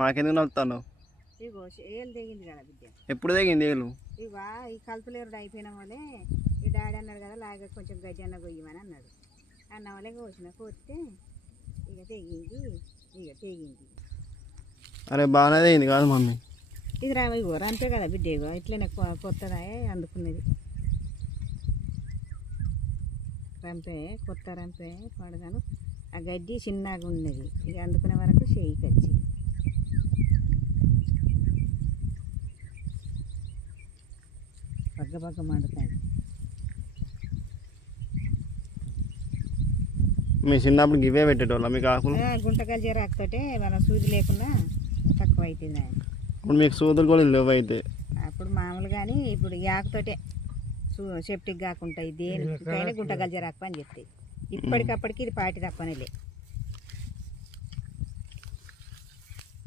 మాకెందుకు నవ్వుతాను? ఇగో ఏళ్ళు తెగింది కదా బిడ్డ. ఎప్పుడు తెగింది ఏళ్ళు? ఇవా ఈ కలుపులేరు అయిపోయిన వాళ్ళే ఈ డాడీ అన్నాడు కదా లాగా కొంచెం గడ్డి అన్న కొయ్యమని అన్నాడు. అన్న వాళ్ళే కోసిన కోస్తే ఇక తెగింది. అరే బాగానే తెగింది కాదు మమ్మీ. ఇది ఇగో రంపే కదా బిడ్డ. ఇగో ఇట్లనే కొత్తదా అందుకున్నది రంపే, కొత్త రంపే పడగాను. ఆ గడ్డి చిన్నగా ఉన్నది ఇక అందుకునే వరకు చేయికి వచ్చి బగ్గ మండుతాయి. మీ చిన్నప్పుడు ఇవే పెట్టేటోళ్ళ మీకు ఆకులు? గుంటకల్ జీరాకుతోటే మన సూది లేకుండా తక్కువ అవుతుంది. ఇప్పుడు మీకు సూదులు కూడా లేవు అయితే? అప్పుడు మామూలు కానీ ఇప్పుడు ఈ ఆకుతోటే సెప్టిక్ కాకుండా దేనికైనా గుంటకల్ జీరాకు పని చెప్తాయి. ఇప్పటికప్పటికి ఇది పాటి తప్పనేలే.